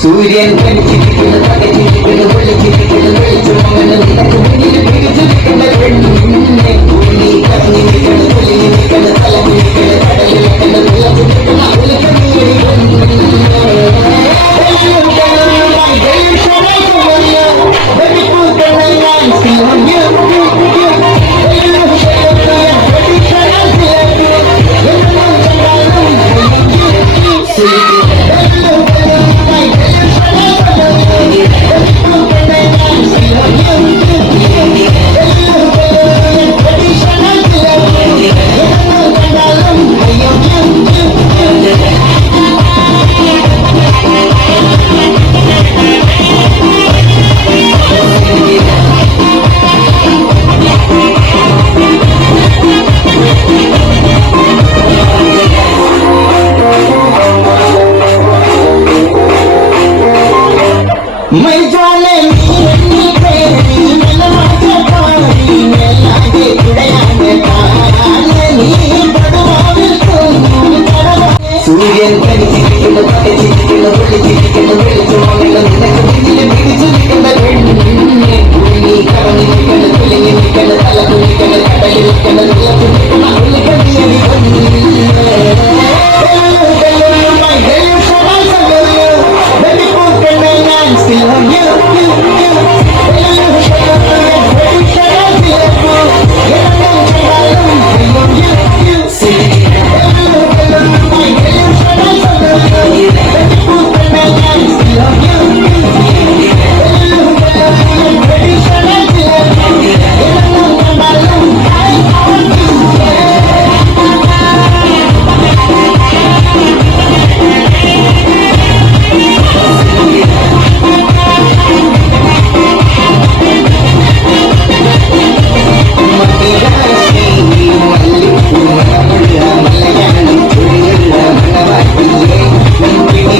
സൂര്യൻ കണിച്ചിരിക്കുന്നു തകച്ചിരിക്കുന്നു വെളിച്ചിരിക്കുന്നു വെളിച്ചമങ്ങനെ നിനക്ക് മുന്നിൽ പിടിച്ചിരിക്കുന്ന പെണ്ണിനെ ഭൂമി കറങ്ങിരിക്കുന്നു തൊലിഞ്ഞിരിക്കുന്നു തലമിരിക്കുന്നു കടലിരിക്കുന്നു വെള്ളത്തിരിക്കുന്നു मैं जाने सूर्यन कनिचिरिक्कुनु तकचिरिक्कुनु वेलिचिरिक्कुनु वेलिचमंगल निनक्कु मुन्निल पिडिचिरिक्कुन्न पेण्णे भूमि करनिरिक्कुनु तुलिनिरिक्कुनु तलकुनिरिक्कुनु कडलिरिक्कुनु निलचिरिक्कुनु उल्कनियरि Mallipur, Malayalam, Chudiyalla, Manavatiye, Nandini